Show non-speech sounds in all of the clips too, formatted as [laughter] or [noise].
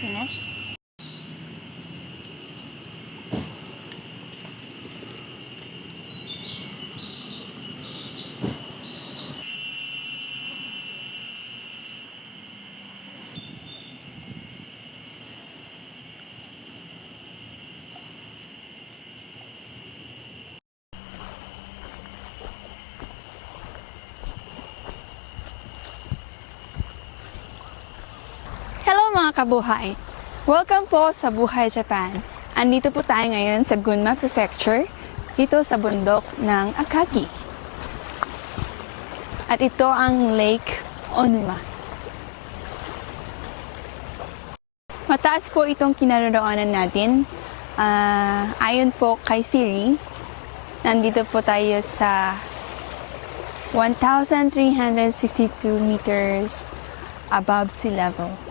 Okay na? Hello mga kabuhay! Welcome po sa Buhay Japan. Andito po tayo ngayon sa Gunma Prefecture, dito sa bundok ng Akagi. At ito ang Lake Onuma. Mataas po itong kinaroroonan natin. Ah, ayon po kay Siri, nandito po tayo sa 1,362 meters above sea level.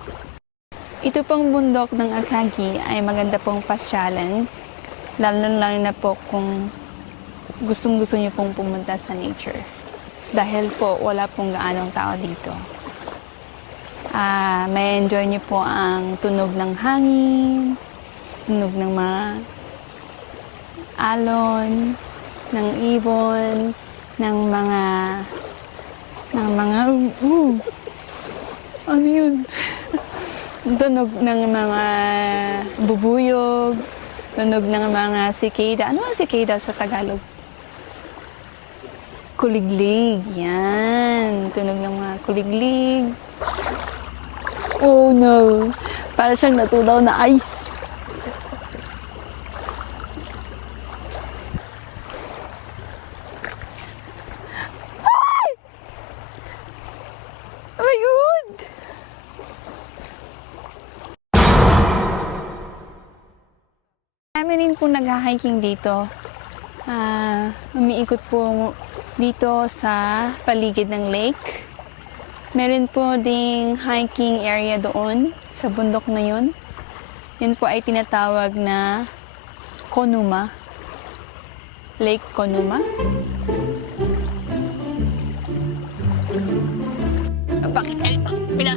Ito pong bundok ng Akagi ay maganda pong pasyalan, lalo lang na po kung gustong gusto niyo pong pumunta sa nature. Dahil po wala pong gaanong tao dito. Ah, may enjoy niyo po ang tunog ng hangin, tunog ng mga alon, ng ibon, ng mga ng mga uh, ano yun? [laughs] tunog ng mga bubuyog, tunog ng mga sikada. Ano ang sikada sa Tagalog? Kuliglig. Yan. Tunog ng mga kuliglig. Oh no. Para siyang natunaw na ice. Ay! Oh my God! Kami rin po nag-hiking dito. Ah, umiikot po dito sa paligid ng lake. Meron po ding hiking area doon sa bundok na yun. Yun po ay tinatawag na Konuma. Lake Konuma. Bakit pina,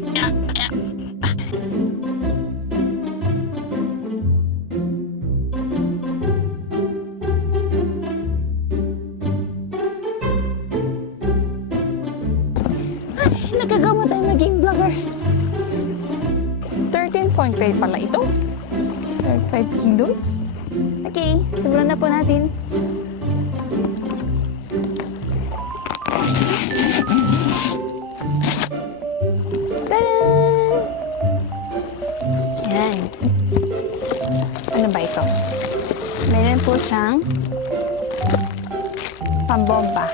13.5 pala ito. 35 kilos. Okay, simulan na po natin. Tada! Yan. Ano ba ito? Meron po siyang pambomba.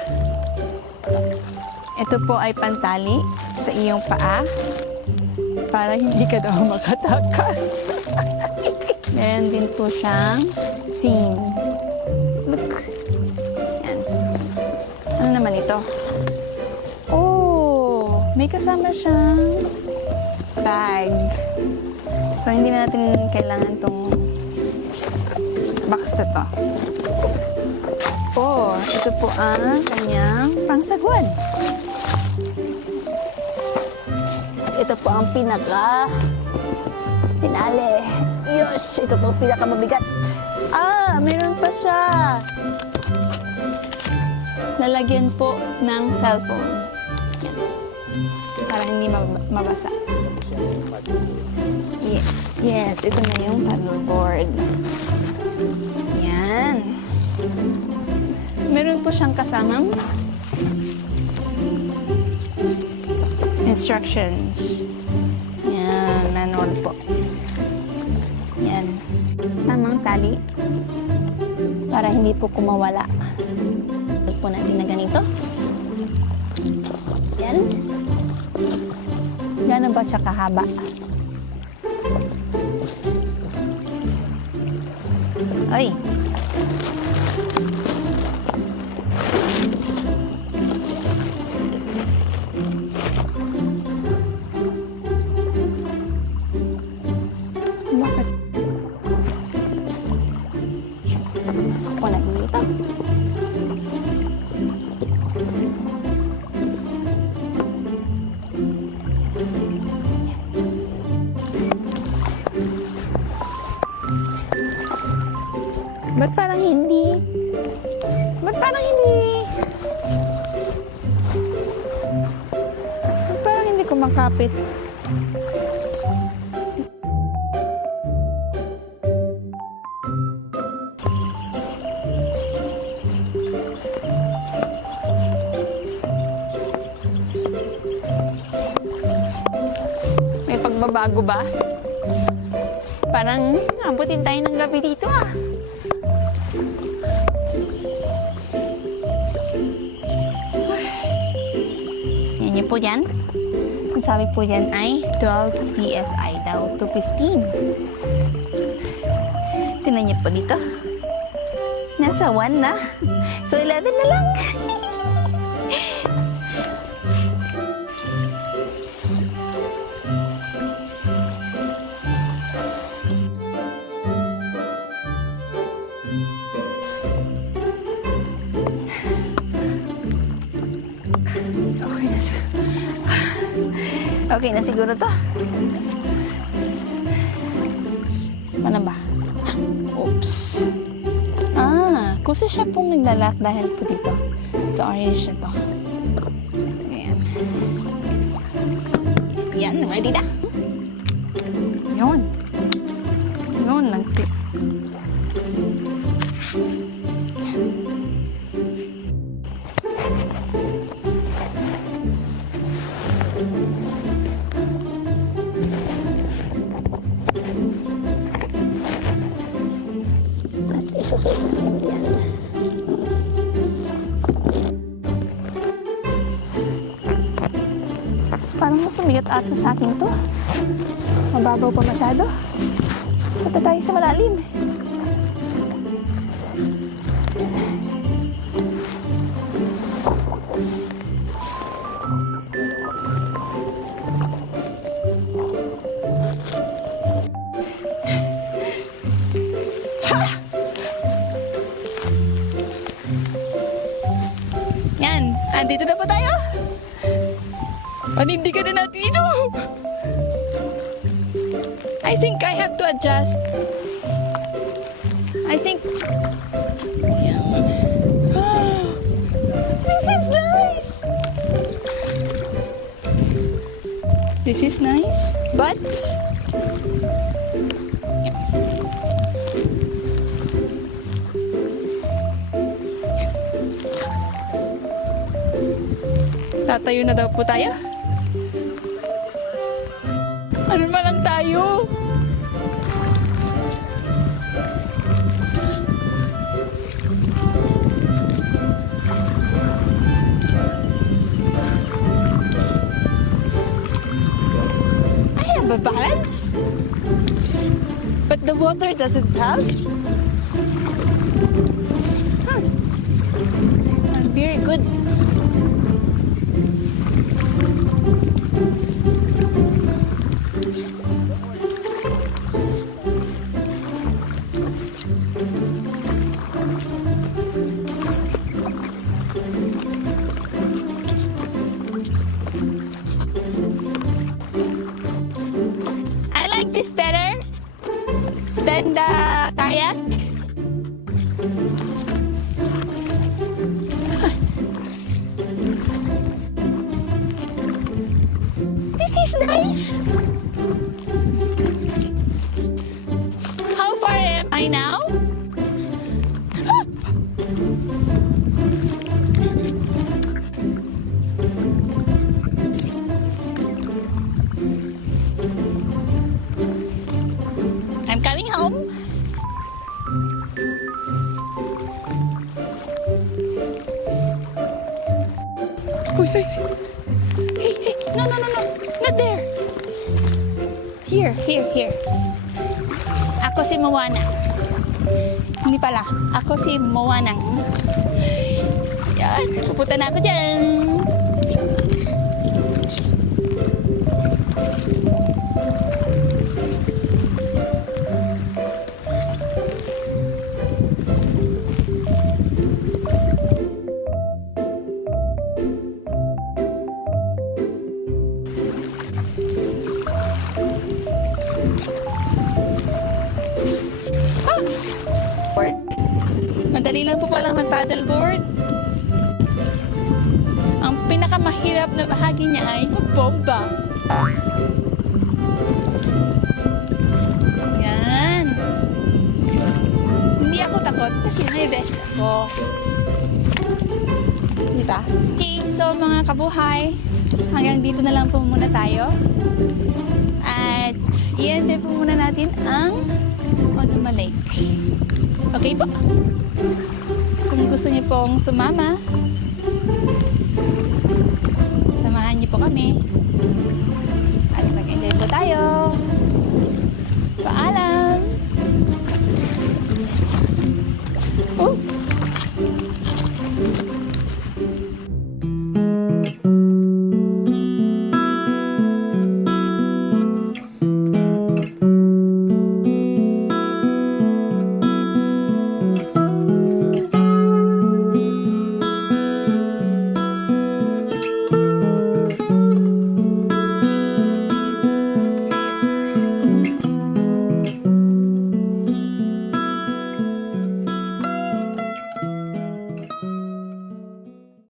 Ito po ay pantali sa iyong paa para hindi ka daw makatakas. Meron din po siyang theme. Look. Yan. Ano naman ito? Oh, may kasama siyang bag. So, hindi na natin kailangan tong box na to. Oh, ito po ang kanyang pangsagwan. Ito po ang pinaka pinali. Yosh, ito po ang pinaka mabigat. Ah, meron pa siya. Lalagyan po ng cellphone. Yan. Para hindi mab- mabasa. Yes, yes, ito na yung paddleboard. Yan. Meron po siyang kasamang instructions. Yan, manual po. Yan. Tamang tali para hindi po kumawala. Ito po natin na ganito. Yan. Gano'n ba siya kahaba? Ay. Masok po natin pagbabago ba? Parang abutin tayo ng gabi dito ah. [sighs] Yan niyo po yan. Ang sabi po yan ay 12 PSI daw to 15. Tingnan niyo po dito. Nasa 1 na. So 11 na lang. [laughs] Okay na siguro. Okay na siguro to. Ano ba? Oops. Ah, kusa siya pong naglalak dahil po dito. Sa orange na to. Ayan. Yan, ready na. Yun, ata sa akin to. Mababaw pa masyado. Punta tayo sa malalim. Yan, andito na po tayo. Panindigan na natin ito. I think I have to adjust. I think... This is nice. This is nice, but... Tatayo na daw po tayo. Ano ba lang tayo? I have a balance. But the water doesn't help. This better than the kayak. Si Moana. Hindi pala, ako si Moanang. Yan, pupunta na ako dyan. Madali lang po palang mag-paddleboard. Ang pinakamahirap na bahagi niya ay magbomba. Yan. Hindi ako takot kasi best ako. Di ba? Okay, so mga kabuhay, hanggang dito na lang po muna tayo. At i-enter po muna natin ang Onuma Lake. Okay po? Kung gusto niyo pong sumama, samahan niyo po kami. At mag-enjoy po tayo.